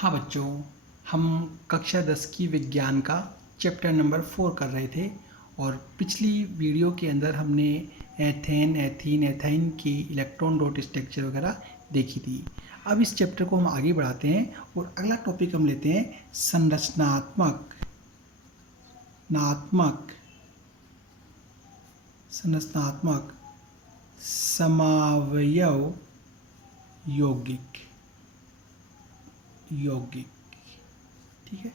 हाँ बच्चों, हम कक्षा 10 की विज्ञान का चैप्टर नंबर 4 कर रहे थे और पिछली वीडियो के अंदर हमने एथेन की इलेक्ट्रॉन डॉट स्ट्रक्चर वगैरह देखी थी। अब इस चैप्टर को हम आगे बढ़ाते हैं और अगला टॉपिक हम लेते हैं संरचनात्मक समावयव यौगिक। ठीक है,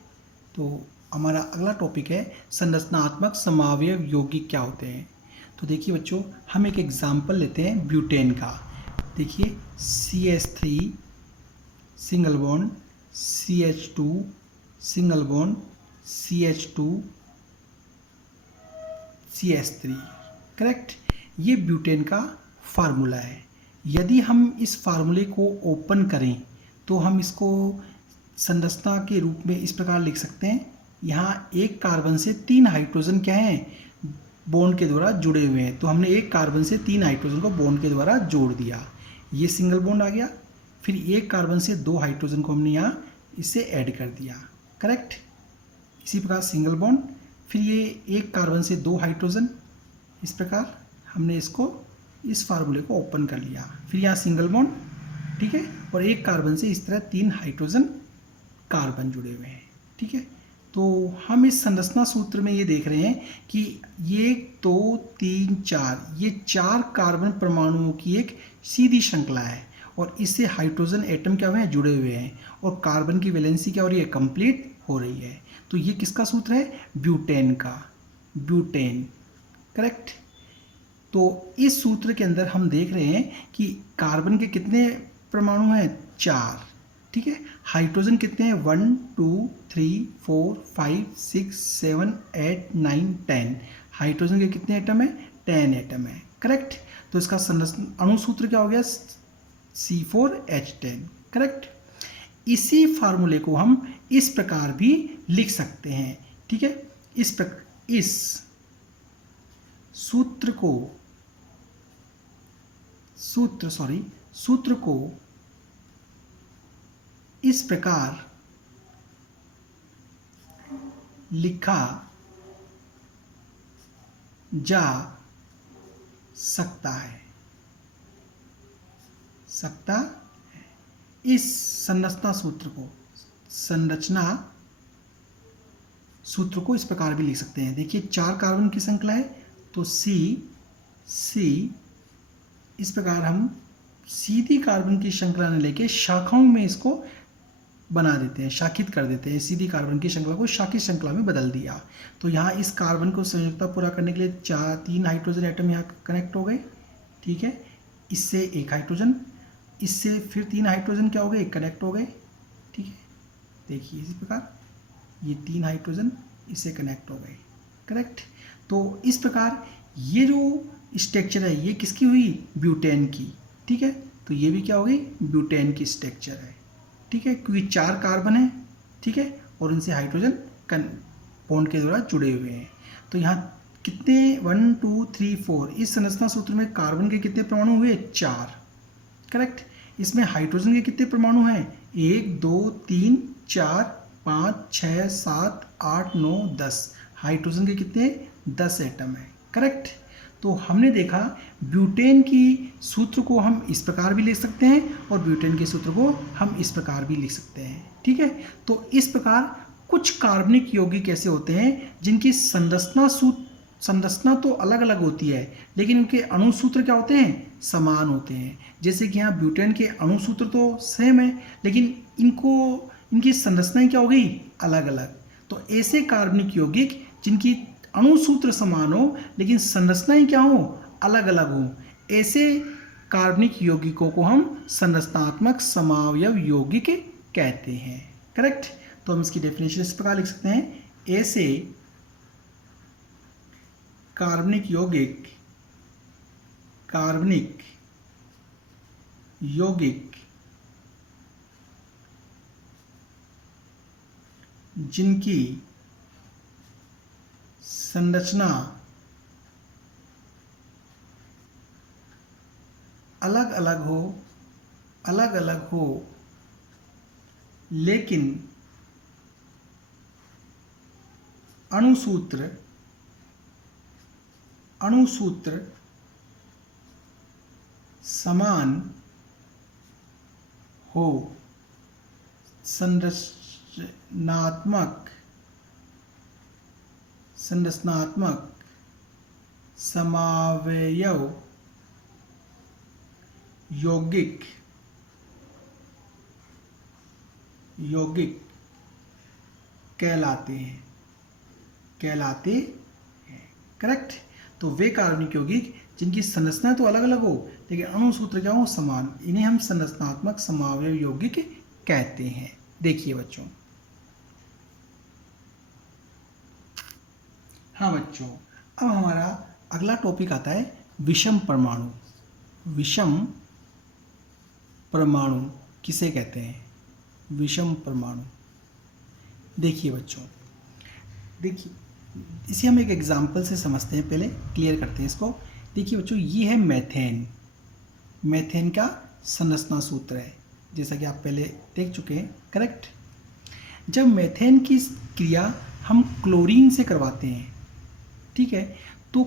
तो हमारा अगला टॉपिक है संरचनात्मक समावयव यौगिक क्या होते हैं। तो देखिए बच्चों, हम एक एग्जाम्पल लेते हैं ब्यूटेन का। देखिए CH3 single bond, CH2 single bond, CH2 CH3, correct. ये ब्यूटेन का फार्मूला है। यदि हम इस फार्मूले को ओपन करें तो हम इसको संरचना के रूप में इस प्रकार लिख सकते हैं। यहाँ एक कार्बन से 3 हाइड्रोजन क्या हैं, बॉन्ड के द्वारा जुड़े हुए हैं। तो हमने एक कार्बन से 3 हाइड्रोजन को बॉन्ड के द्वारा जोड़ दिया, ये सिंगल बॉन्ड आ गया। फिर एक कार्बन से 2 हाइड्रोजन को हमने यहाँ इससे ऐड कर दिया, करेक्ट। इसी प्रकार सिंगल बॉन्ड, फिर ये एक कार्बन से 2 हाइड्रोजन, इस प्रकार हमने इसको इस फार्मूले को ओपन कर लिया। फिर यहाँ सिंगल बॉन्ड, ठीक है, और एक कार्बन से इस तरह 3 हाइड्रोजन कार्बन जुड़े हुए हैं। ठीक है, तो हम इस संरचना सूत्र में ये देख रहे हैं कि ये 2 3 4 ये 4 कार्बन परमाणुओं की एक सीधी श्रृंखला है और इससे हाइड्रोजन एटम क्या हुए हैं, जुड़े हुए हैं, और कार्बन की वैलेंसी क्या हो रही है, कंप्लीट हो रही है। तो ये किसका सूत्र है, ब्यूटेन का, ब्यूटेन, करेक्ट। तो इस सूत्र के अंदर हम देख रहे हैं कि कार्बन के कितने परमाणु हैं, 4, ठीक है। हाइड्रोजन कितने हैं, 1 2 3 4 5 6 7 8 9 10। हाइड्रोजन के कितने एटम है, 10 एटम है, करेक्ट। तो इसका अणु सूत्र क्या हो गया, C4H10, करेक्ट। इसी फार्मूले को हम इस प्रकार भी लिख सकते हैं, ठीक है। इस सूत्र को इस प्रकार लिखा जा सकता है। इस संरचना सूत्र को इस प्रकार भी लिख सकते हैं। देखिए 4 कार्बन की श्रृंखला है, तो C इस प्रकार हम सीधी कार्बन की श्रृंखला ने लेके शाखाओं में इसको बना देते हैं, शाखित कर देते हैं। सीधी कार्बन की श्रृंखला को शाखित श्रृंखला में बदल दिया। तो यहाँ इस कार्बन को संयोजकता पूरा करने के लिए 3 हाइड्रोजन एटम यहाँ कनेक्ट हो गए, ठीक है। इससे एक हाइड्रोजन, इससे फिर 3 हाइड्रोजन क्या हो गए, कनेक्ट हो गए, ठीक है। देखिए इसी प्रकार ये 3 हाइड्रोजन इससे कनेक्ट हो गए, करेक्ट। तो इस प्रकार ये जो स्ट्रक्चर है ये किसकी हुई, ब्यूटेन की, ठीक है। तो ये भी क्या हो गई, ब्यूटेन की स्ट्रक्चर है, ठीक है, क्योंकि 4 कार्बन है, ठीक है, और इनसे हाइड्रोजन बॉन्ड के द्वारा जुड़े हुए हैं। तो यहाँ कितने 1 2 3 4, इस संरचना सूत्र में कार्बन के कितने परमाणु हुए, 4, करेक्ट। इसमें हाइड्रोजन के कितने परमाणु हैं, 1 2 3 4 5 6 7 8 9 10। हाइड्रोजन के कितने, 10 एटम है, करेक्ट। तो हमने देखा ब्यूटेन की सूत्र को हम इस प्रकार भी लिख सकते हैं और ब्यूटेन के सूत्र को हम इस प्रकार भी लिख सकते हैं, ठीक है। तो इस प्रकार कुछ कार्बनिक यौगिक ऐसे होते हैं जिनकी संरचना तो अलग अलग होती है, लेकिन उनके अणु सूत्र क्या होते हैं, समान होते हैं। जैसे कि यहाँ ब्यूटेन के अणु सूत्र तो सेम है, लेकिन इनकी संरचनाएं क्या हो गई, अलग अलग। तो ऐसे कार्बनिक यौगिक जिनकी अणु सूत्र समान हो लेकिन संरचनाएं क्या हो, अलग अलग हो, ऐसे कार्बनिक यौगिकों को हम संरचनात्मक समावयव यौगिक कहते हैं, करेक्ट। तो हम इसकी डेफिनेशन इस प्रकार लिख सकते हैं, ऐसे कार्बनिक यौगिक जिनकी संरचना अलग अलग हो लेकिन अणुसूत्र समान हो। संरचनात्मक समावयव यौगिक कहलाते हैं। करेक्ट। तो वे कार्बनिक यौगिक जिनकी संरचना तो अलग अलग हो लेकिन अणुसूत्र क्या हो, समान, इन्हें हम संरचनात्मक समावयव यौगिक कहते हैं। देखिए बच्चों, हाँ बच्चों, अब हमारा अगला टॉपिक आता है विषम परमाणु। विषम परमाणु किसे कहते हैं? विषम परमाणु। देखिए बच्चों, देखिए इसे हम एक एग्जाम्पल से समझते हैं, पहले क्लियर करते हैं इसको। देखिए बच्चों, ये है मीथेन। मीथेन का संरचना सूत्र है, जैसा कि आप पहले देख चुके हैं। करेक्ट। जब मीथेन की क्रिया हम क्लोरीन से करवाते हैं, ठीक है, तो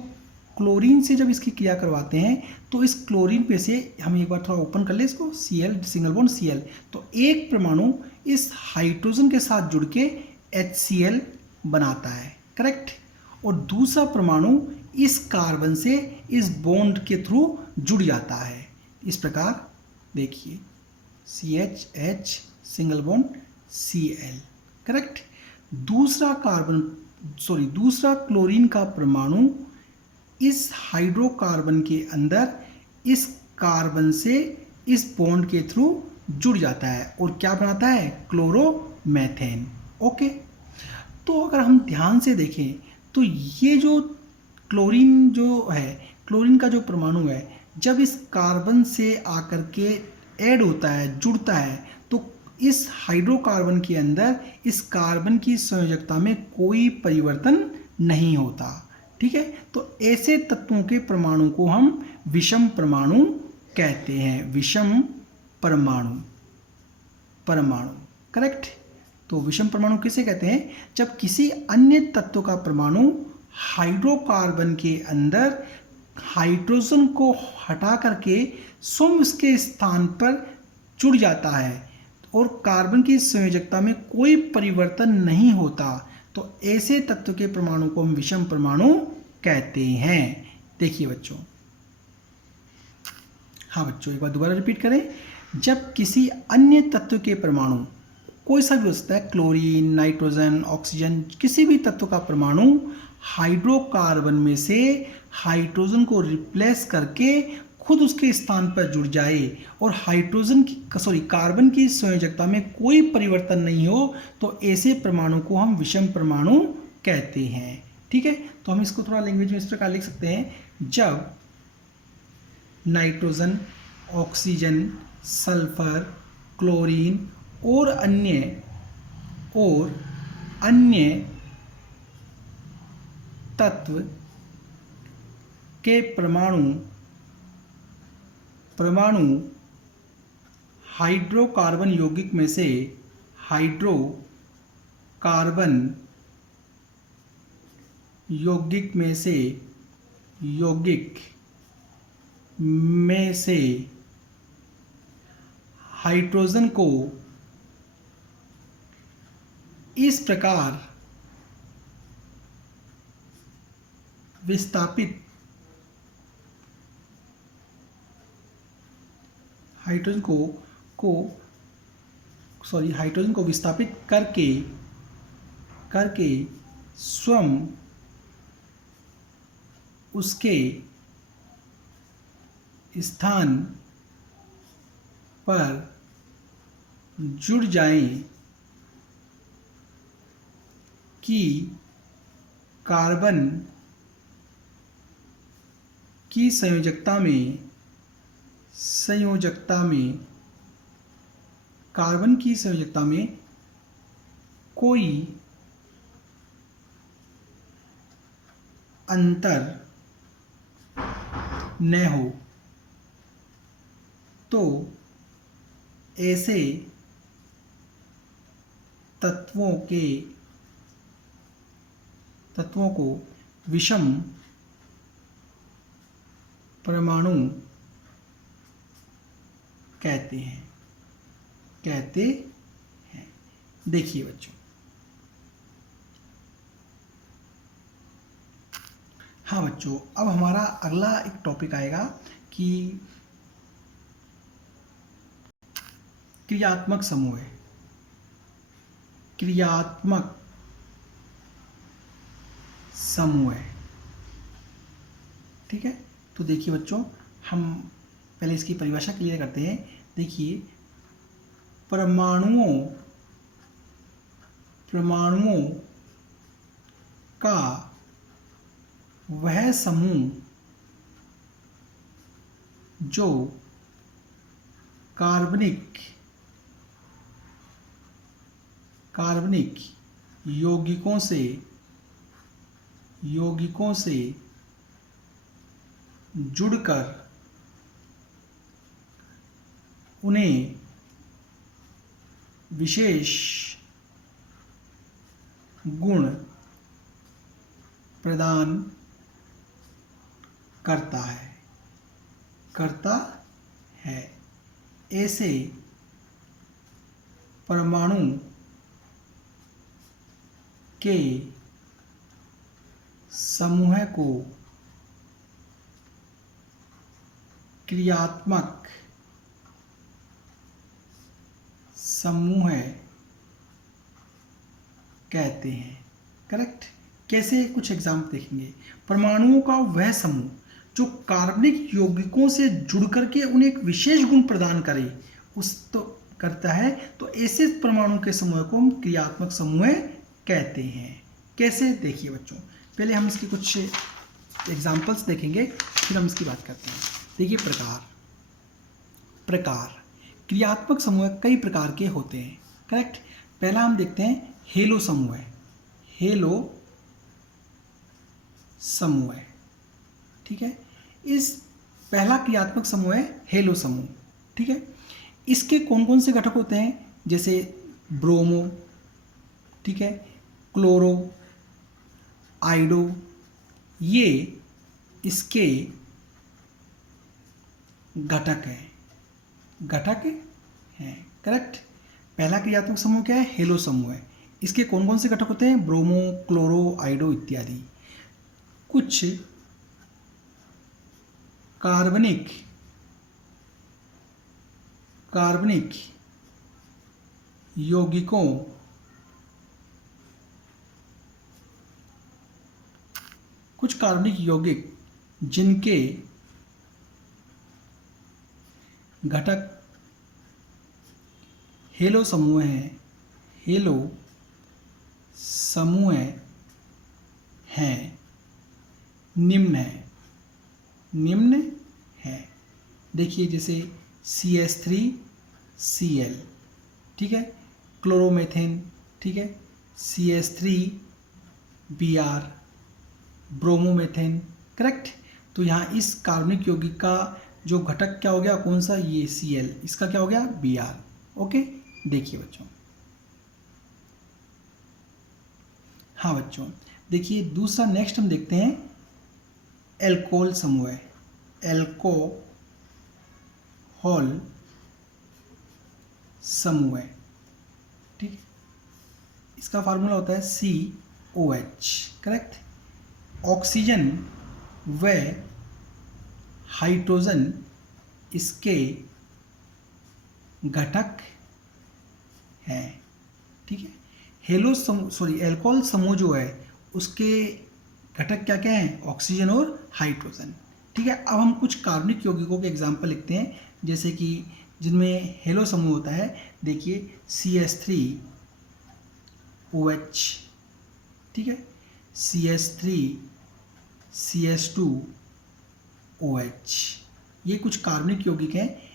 क्लोरीन से जब इसकी क्रिया करवाते हैं तो इस क्लोरीन पे से हम एक बार थोड़ा ओपन कर ले इसको, Cl सिंगल बॉन्ड Cl, तो एक परमाणु इस हाइड्रोजन के साथ जुड़ के HCl बनाता है। करेक्ट। और दूसरा परमाणु इस कार्बन से इस बॉन्ड के थ्रू जुड़ जाता है। इस प्रकार देखिए CH single bond Cl। Correct. दूसरा क्लोरीन का परमाणु इस हाइड्रोकार्बन के अंदर इस कार्बन से इस बॉन्ड के थ्रू जुड़ जाता है और क्या बनाता है? क्लोरोमेथेन। ओके। तो अगर हम ध्यान से देखें तो ये जो क्लोरीन का जो परमाणु है, जब इस कार्बन से आकर के ऐड होता है, जुड़ता है, तो इस हाइड्रोकार्बन के अंदर इस कार्बन की संयोजकता में कोई परिवर्तन नहीं होता। ठीक है। तो ऐसे तत्वों के परमाणु को हम विषम परमाणु कहते हैं। विषम परमाणु। करेक्ट। तो विषम परमाणु किसे कहते हैं? जब किसी अन्य तत्व का परमाणु हाइड्रोकार्बन के अंदर हाइड्रोजन को हटा करके स्वयं उसके स्थान पर जुड़ जाता है और कार्बन की संयोजकता में कोई परिवर्तन नहीं होता, तो ऐसे तत्व के परमाणु को हम विषम परमाणु कहते हैं। देखिए बच्चों, हाँ बच्चों, एक बार दोबारा रिपीट करें। जब किसी अन्य तत्व के परमाणु, कोई सा भी हो सकता है, क्लोरीन, नाइट्रोजन, ऑक्सीजन, किसी भी तत्व का परमाणु हाइड्रोकार्बन में से हाइड्रोजन को रिप्लेस करके खुद उसके स्थान पर जुड़ जाए और कार्बन की संयोजकता में कोई परिवर्तन नहीं हो, तो ऐसे परमाणु को हम विषम परमाणु कहते हैं। ठीक है। तो हम इसको थोड़ा लैंग्वेज में इस प्रकार लिख सकते हैं। जब नाइट्रोजन, ऑक्सीजन, सल्फर, क्लोरीन और अन्य तत्व के परमाणु हाइड्रोकार्बन यौगिक में से हाइड्रोजन को इस प्रकार विस्थापित हाइड्रोजन को विस्थापित करके स्वयं उसके स्थान पर जुड़ जाएं कि कार्बन की संयोजकता में कोई अंतर न हो, तो ऐसे तत्वों को विषम परमाणु कहते हैं। देखिए बच्चों, हाँ बच्चों, अब हमारा अगला एक टॉपिक आएगा कि क्रियात्मक समूह। ठीक है, तो देखिए बच्चों, हम पहले इसकी परिभाषा क्लियर करते हैं। देखिए, परमाणुओं का वह समूह जो कार्बनिक यौगिकों से जुड़कर उन्हें विशेष गुण प्रदान करता है। ऐसे परमाणु के समूह को क्रियात्मक समूह कहते हैं। करेक्ट। कैसे, कुछ एग्जाम्पल देखेंगे। परमाणुओं का वह समूह जो कार्बनिक यौगिकों से जुड़ करके उन्हें एक विशेष गुण प्रदान करे, करता है, तो ऐसे परमाणु के समूह को हम क्रियात्मक समूह कहते हैं। कैसे, देखिए बच्चों, पहले हम इसके कुछ एग्जाम्पल्स देखेंगे, फिर हम इसकी बात करते हैं। देखिए, प्रकार क्रियात्मक समूह कई प्रकार के होते हैं। करेक्ट। पहला हम देखते हैं हेलो समूह। ठीक है, इस पहला क्रियात्मक समूह है हेलो समूह। ठीक है, इसके कौन कौन से घटक होते हैं, जैसे ब्रोमो, ठीक है, क्लोरो, आइडो, ये इसके घटक हैं। करेक्ट। पहला क्रियात्मक समूह क्या है, हेलो समूह है। इसके कौन कौन से घटक होते हैं, ब्रोमो, क्लोरो, आइडो इत्यादि। कुछ कार्बनिक यौगिकों यौगिक जिनके घटक हेलो समूह हैं, निम्न है। देखिए, जैसे CH3Cl, ठीक है, क्लोरोमेथेन, ठीक है, CH3Br, ब्रोमोमेथेन। करेक्ट। तो यहाँ इस कार्बनिक यौगिक का जो घटक क्या हो गया, कौन सा, ये Cl, इसका क्या हो गया, Br। ओके। देखिए बच्चों, हाँ बच्चों, देखिए दूसरा नेक्स्ट हम देखते हैं एल्कोहल समूह। ठीक है, इसका फार्मूला होता है COH। करेक्ट। ऑक्सीजन व हाइड्रोजन इसके घटक हैं। ठीक है, एल्कोहल समूह जो है उसके घटक क्या क्या हैं, ऑक्सीजन और हाइड्रोजन। ठीक है, अब हम कुछ कार्बनिक यौगिकों के एग्जाम्पल लिखते हैं, जैसे कि जिनमें हेलो समूह होता है। देखिए, CH3OH, ठीक है, CH3CH2OH, ये कुछ कार्बनिक यौगिक हैं।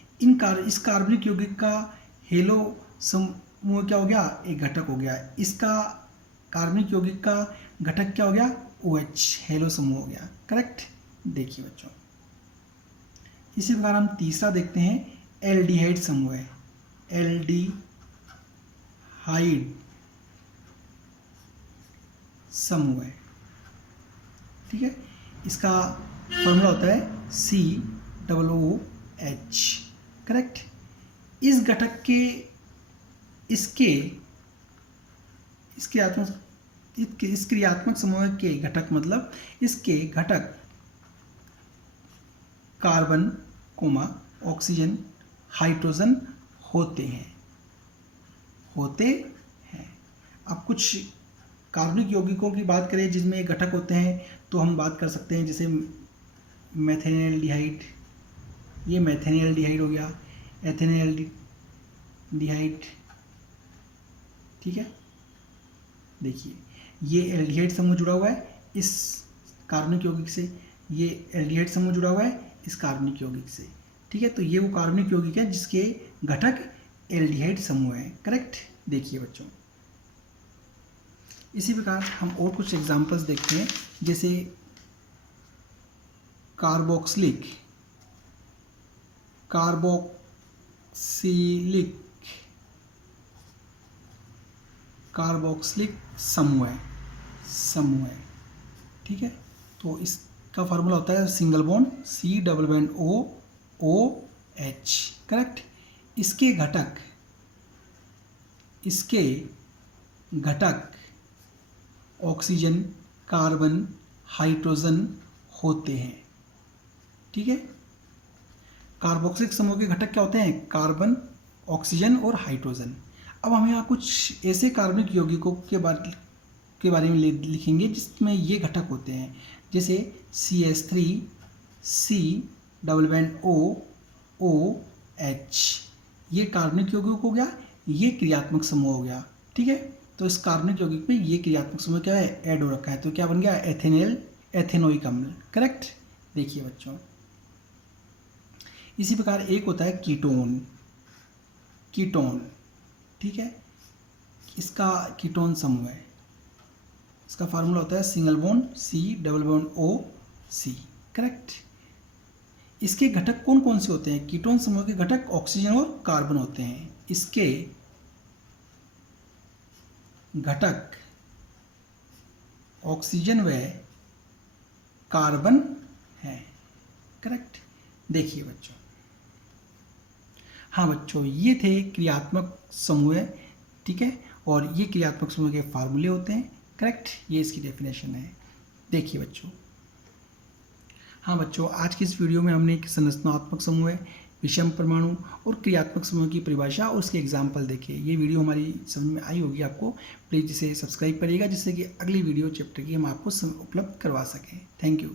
इस कार्बनिक यौगिक का हेलो समूह क्या हो गया, एक घटक हो गया। इसका कार्बनिक यौगिक का घटक क्या हो गया, OH, हेलो समूह हो गया। करेक्ट। देखिए बच्चों, इसी प्रकार हम तीसरा देखते हैं एल्डिहाइड समूह है। एल्डिहाइड समूह है। ठीक है, इसका फॉर्मूला होता है COOH। करेक्ट। इस घटक के इस क्रियात्मक समूह के घटक मतलब इसके घटक कार्बन, ऑक्सीजन, हाइड्रोजन होते हैं। अब कुछ कार्बनिक यौगिकों की बात करें जिसमें ये घटक होते हैं तो हम बात कर सकते हैं, जैसे मेथेनैल्डिहाइड, ये मेथेनैल्डिहाइड हो गया, एथेनैल्डिहाइड। ठीक है, देखिए ये एल्डिहाइड समूह जुड़ा हुआ है इस कार्बनिक यौगिक से, ये एल्डिहाइड समूह जुड़ा हुआ है इस कार्बनिक यौगिक से। ठीक है, तो ये वो कार्बनिक यौगिक है जिसके घटक एल्डिहाइड समूह है। करेक्ट। देखिए बच्चों, इसी प्रकार हम और कुछ एग्जांपल्स देखते हैं, जैसे कार्बोक्सिलिक समूह है। ठीक है, तो इसका फार्मूला होता है सिंगल बॉन्ड COOH। करेक्ट। इसके घटक ऑक्सीजन, कार्बन, हाइड्रोजन होते हैं। ठीक है, कार्बोक्सिलिक समूह के घटक क्या होते हैं? कार्बन, ऑक्सीजन और हाइड्रोजन। अब हम यहाँ कुछ ऐसे कार्बनिक यौगिकों के बारे में लिखेंगे जिसमें ये घटक होते हैं, जैसे CH3, COOH। ये कार्बनिक यौगिक हो गया, ये क्रियात्मक समूह हो गया। ठीक है, तो इस कार्बनिक यौगिक में ये क्रियात्मक समूह क्या है? ऐड हो रखा है, तो क्या बन गया? एथेनोइक अम्ल। करेक्ट। देखिए बच्चों, इसी प्रकार एक होता है कीटोन। ठीक है, इसका कीटोन समूह है, इसका फार्मूला होता है सिंगल बॉन्ड COOC। करेक्ट। इसके घटक कौन कौन से होते हैं? कीटोन समूह के घटक ऑक्सीजन और कार्बन होते हैं। इसके घटक ऑक्सीजन व कार्बन है। करेक्ट। देखिए बच्चों, हाँ बच्चों, ये थे क्रियात्मक समूह। ठीक है, और ये क्रियात्मक समूह के फार्मूले होते हैं। करेक्ट, ये इसकी डेफिनेशन है। देखिए बच्चों, हाँ बच्चों, आज की इस वीडियो में हमने एक संरचनात्मक समूह, विषम परमाणु और क्रियात्मक समूह की परिभाषा और उसके एग्जाम्पल देखे। ये वीडियो हमारी समझ में आई होगी आपको। प्लीज़ इसे सब्सक्राइब करिएगा जिससे कि अगली वीडियो चैप्टर की हम आपको उपलब्ध करवा सकें। Thank you.